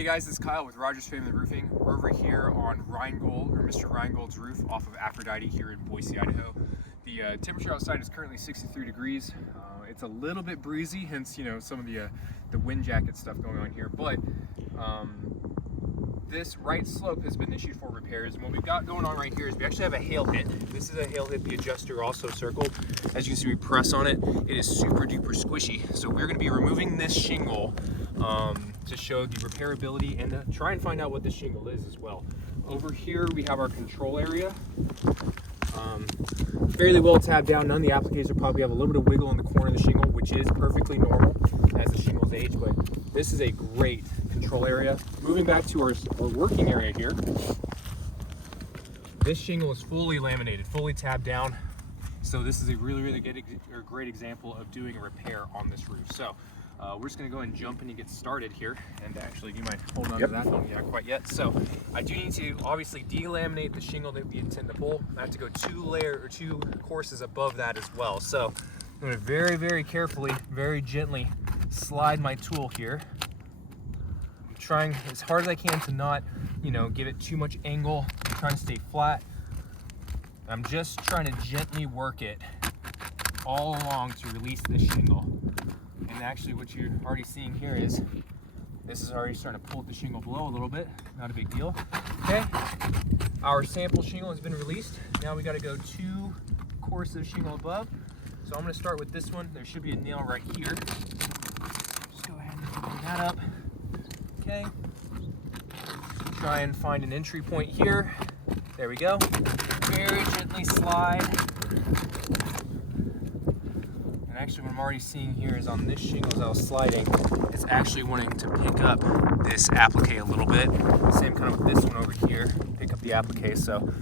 Hey guys, this is Kyle with Rogers Family Roofing. We're over here on Rheingold, or Mr. Rheingold's roof off of Aphrodite here in Boise, Idaho. The temperature outside is currently 63 degrees. It's a little bit breezy, hence some of the wind jacket stuff going on here. But this right slope has been issued for repairs, and what we've got going on right here is we actually have a hail hit. This is a hail hit, the adjuster also circled. As you can see, we press on it. It is super duper squishy. So we're going to be removing this shingle to show the repairability and to try and find out what the shingle is as well. Over here we have our control area. Fairly well tabbed down. None of the appliques will probably have a little bit of wiggle in the corner of the shingle, which is perfectly normal as the shingles age, but this is a great control area. Moving back to our working area here, this shingle is fully laminated, fully tabbed down. So this is a really good or great example of doing a repair on this roof. So we're just gonna go ahead and jump in and get started here. And actually, do you mind holding on to that? Don't yet quite yet. So I do need to obviously delaminate the shingle that we intend to pull. I have to go two courses above that as well. So I'm gonna very carefully, very gently slide my tool here. I'm trying as hard as I can to not, give it too much angle. I'm trying to stay flat. I'm just trying to gently work it all along to release this shingle. And actually what you're already seeing here is this is already starting to pull the shingle below a little bit. Not a big deal. Okay, our sample shingle has been released. Now we got to go 2 courses of shingle above. So I'm going to start with this one. There should be a nail right here. Just go ahead and open that up. Okay, try and find an entry point here. There we go. Very gently slide. Actually, what I'm already seeing here is on this shingle as I was sliding, it's actually wanting to pick up this applique a little bit. Same kind of with this one over here, pick up the applique. So,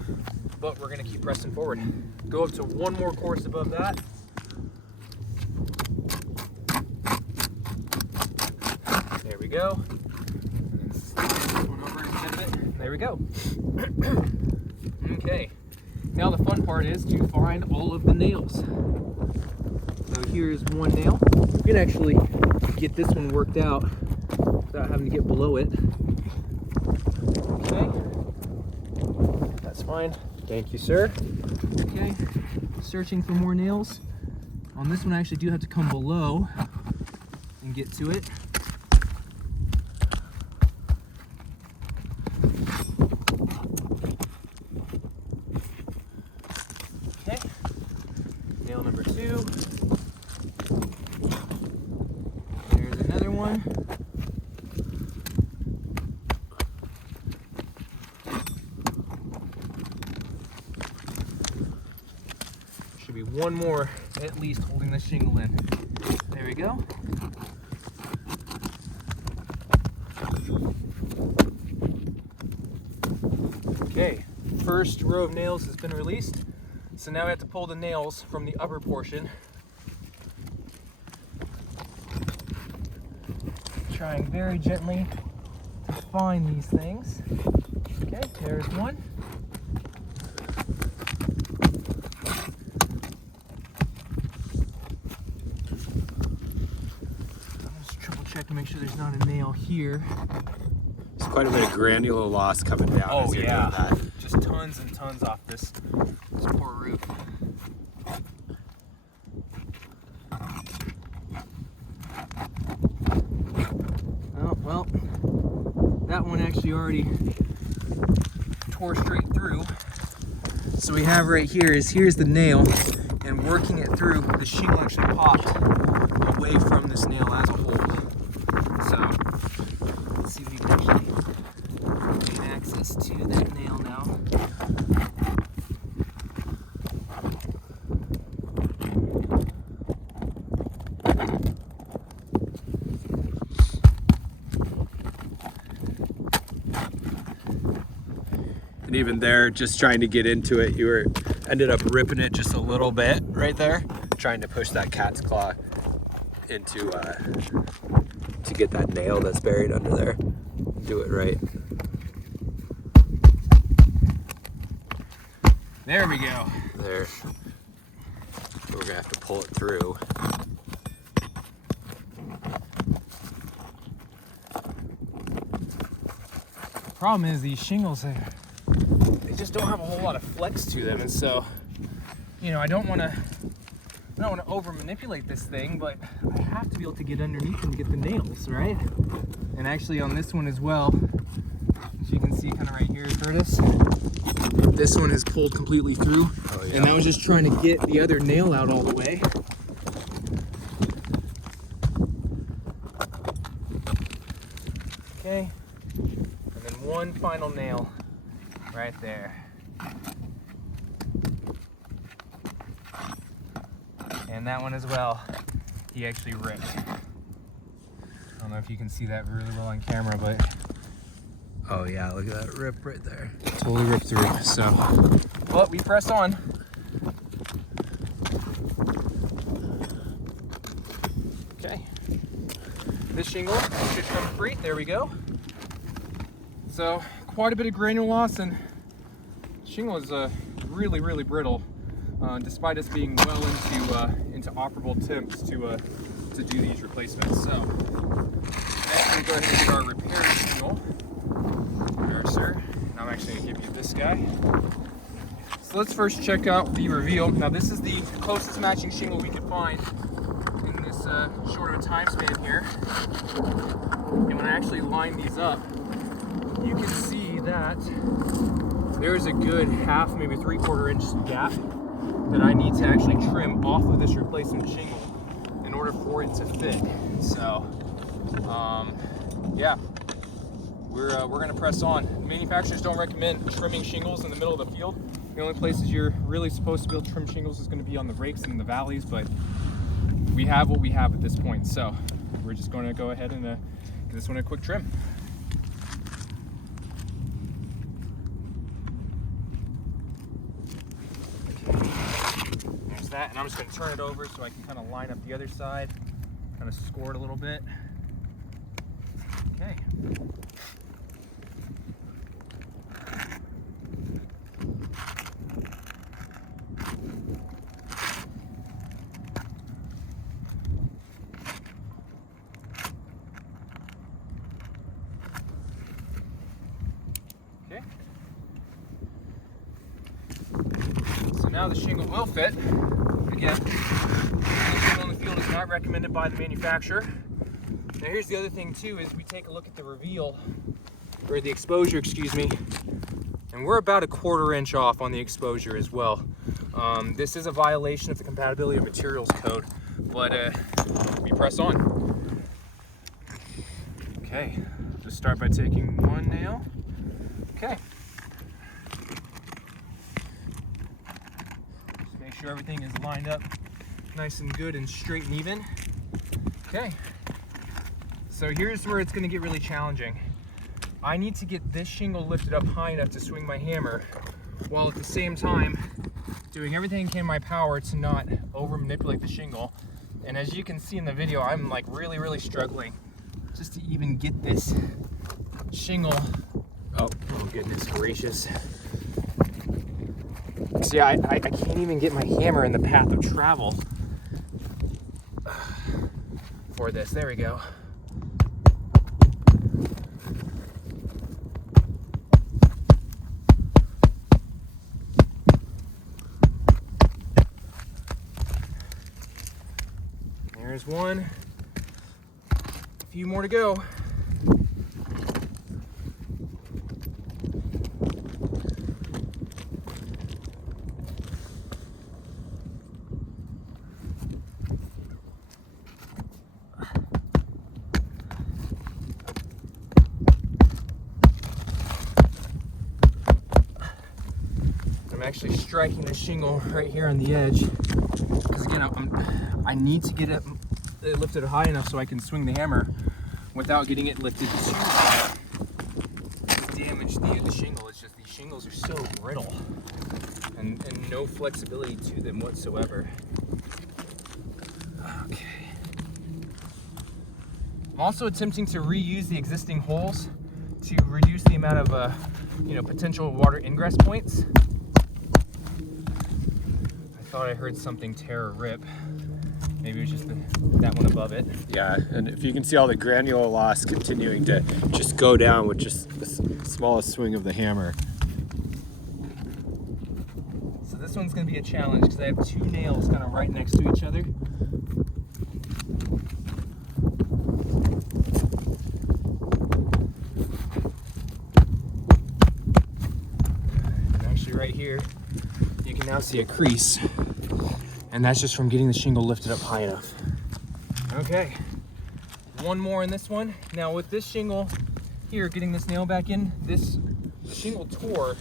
but we're gonna keep pressing forward. Go up to 1 more course above that. There we go. One over a bit. There we go. Okay. Now the fun part is to find all of the nails. So here's one nail. You can actually get this one worked out without having to get below it. Okay, that's fine. Thank you, sir. Okay, searching for more nails. On this one, I actually do have to come below and get to it. Okay, nail number 2. Another one. Should be 1 more at least holding the shingle in. There we go. Okay, first row of nails has been released. So now we have to pull the nails from the upper portion. Trying very gently to find these things. Okay, there's one. I'll just triple check to make sure there's not a nail here. There's quite a bit of granular loss coming down. Oh yeah, just tons and tons off this poor roof. Well, that one actually already tore straight through. So we have right here here's the nail, and working it through, the shingle actually popped away from this nail as a whole. So let's see if we can actually gain access to that nail now. And even there, just trying to get into it, you ended up ripping it just a little bit right there, trying to push that cat's claw into to get that nail that's buried under there. Do it right. There we go. There. We're gonna have to pull it through. Problem is these shingles, they just don't have a whole lot of flex to them, and so, you know, I don't want to over manipulate this thing, but I have to be able to get underneath and get the nails, right? And actually on this one as well, as you can see kind of right here, Curtis, this one is pulled completely through. Oh, yeah. And I was just trying to get the other nail out all the way. Okay, and then one final nail right there. And that one as well, he actually ripped. I don't know if you can see that really well on camera, but Oh yeah, look at that rip right there. totally ripped through. So, but we press on. Okay, this shingle should come free. There we go. So quite a bit of granule loss, and shingle is really, really brittle, despite us being well into operable temps to do these replacements. So next we'll go ahead and get our repair shingle. There, sir. And I'm actually gonna give you this guy. So let's first check out the reveal. Now this is the closest matching shingle we could find in this short of a time span here. And when I actually line these up, you can see that there's a good half, maybe 3/4 inch gap that I need to actually trim off of this replacement shingle in order for it to fit. So, yeah, we're gonna press on. Manufacturers don't recommend trimming shingles in the middle of the field. The only places you're really supposed to be able to trim shingles is gonna be on the rakes and in the valleys, but we have what we have at this point. So we're just gonna go ahead and give this one a quick trim. There's that, and I'm just going to turn it over so I can kind of line up the other side, kind of score it a little bit. Okay. Okay. So now the shingle will fit. Again, the shingle in the field is not recommended by the manufacturer. Now here's the other thing too, is we take a look at the reveal, or the exposure, excuse me, and we're about 1/4 inch off on the exposure as well. This is a violation of the compatibility of materials code, but we press on. Okay, just start by taking one nail. Okay. Just make sure everything is lined up nice and good and straight and even. Okay. So here's where it's going to get really challenging. I need to get this shingle lifted up high enough to swing my hammer, while at the same time doing everything in my power to not over manipulate the shingle. And as you can see in the video, I'm like really struggling just to even get this shingle. Oh goodness gracious. See, I can't even get my hammer in the path of travel for this. There we go. There's one. A few more to go. I'm actually striking the shingle right here on the edge, because again, I need to get it lifted high enough so I can swing the hammer without getting it lifted too high. Damage the shingle. It's just these shingles are so brittle and no flexibility to them whatsoever. Okay. I'm also attempting to reuse the existing holes to reduce the amount of potential water ingress points. I thought I heard something tear or rip. Maybe it was just that one above it. Yeah, and if you can see all the granular loss continuing to just go down with just the smallest swing of the hammer. So this one's going to be a challenge because I have two nails kind of right next to each other. And actually right here, you can now see a crease. And that's just from getting the shingle lifted up high enough. Okay, one more in this one. Now with this shingle here, getting this nail back in, the shingle tore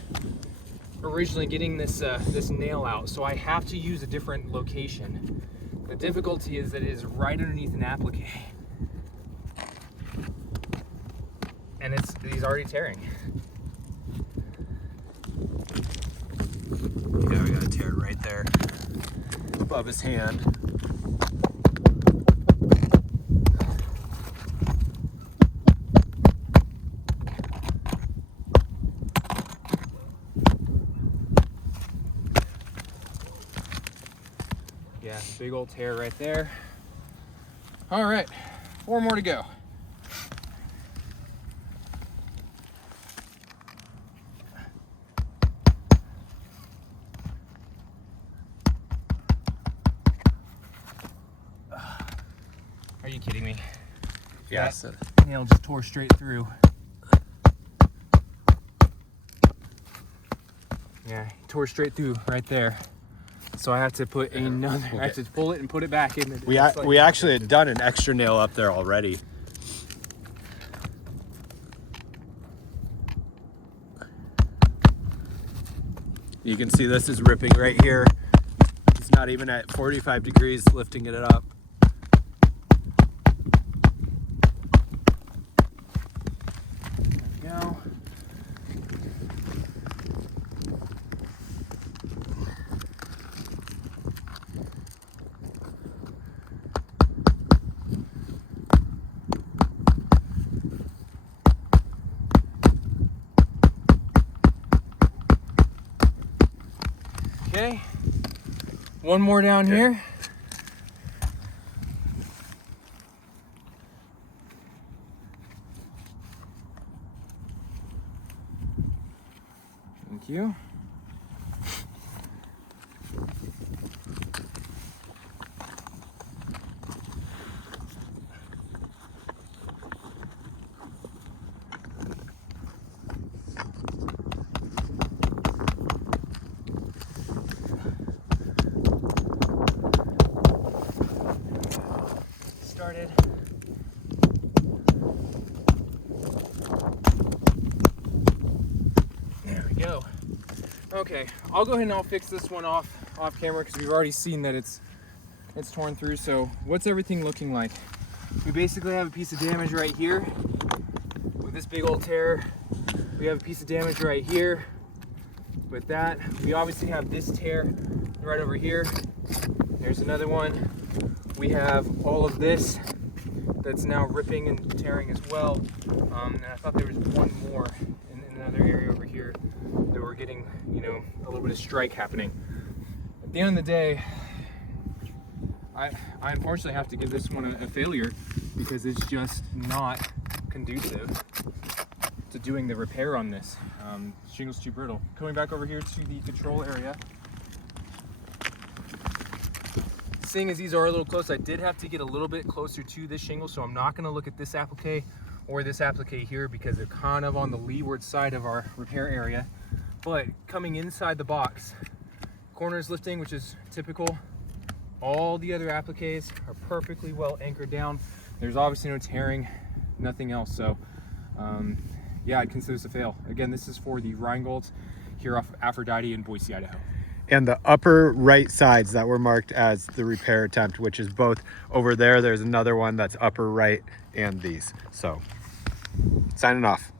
originally getting this this nail out, so I have to use a different location. The difficulty is that it is right underneath an applique, and he's already tearing. Yeah, we gotta tear it right there above his hand. Yeah, big old tear right there. All right, 4 more to go. Are you kidding me? Yes. That nail just tore straight through. Yeah, tore straight through right there. So I have to put another, I have to pull it and put it back in. We actually had done an extra nail up there already. You can see this is ripping right here. It's not even at 45 degrees lifting it up. There we go. Okay, one more down here. Thank you. Started. There we go. Okay, I'll go ahead and I'll fix this one off camera because we've already seen that it's torn through. So what's everything looking like? We basically have a piece of damage right here with this big old tear. We have a piece of damage right here with that. We obviously have this tear right over here. There's another one. We have all of this that's now ripping and tearing as well. And I thought there was one more in another area over here that we're getting, you know, a little bit of strike happening. At the end of the day, I unfortunately have to give this one a failure because it's just not conducive to doing the repair on this. Shingle's too brittle. Coming back over here to the control area. Seeing as these are a little close, I did have to get a little bit closer to this shingle, so I'm not going to look at this applique or this applique here because they're kind of on the leeward side of our repair area. But coming inside the box, corners lifting, which is typical. All the other appliques are perfectly well anchored down. There's obviously no tearing, nothing else. So yeah, I'd consider this a fail. Again, this is for the Rheingold here off Aphrodite in Boise, Idaho. And the upper right sides that were marked as the repair attempt, which is both over there. There's another one that's upper right and these. So signing off.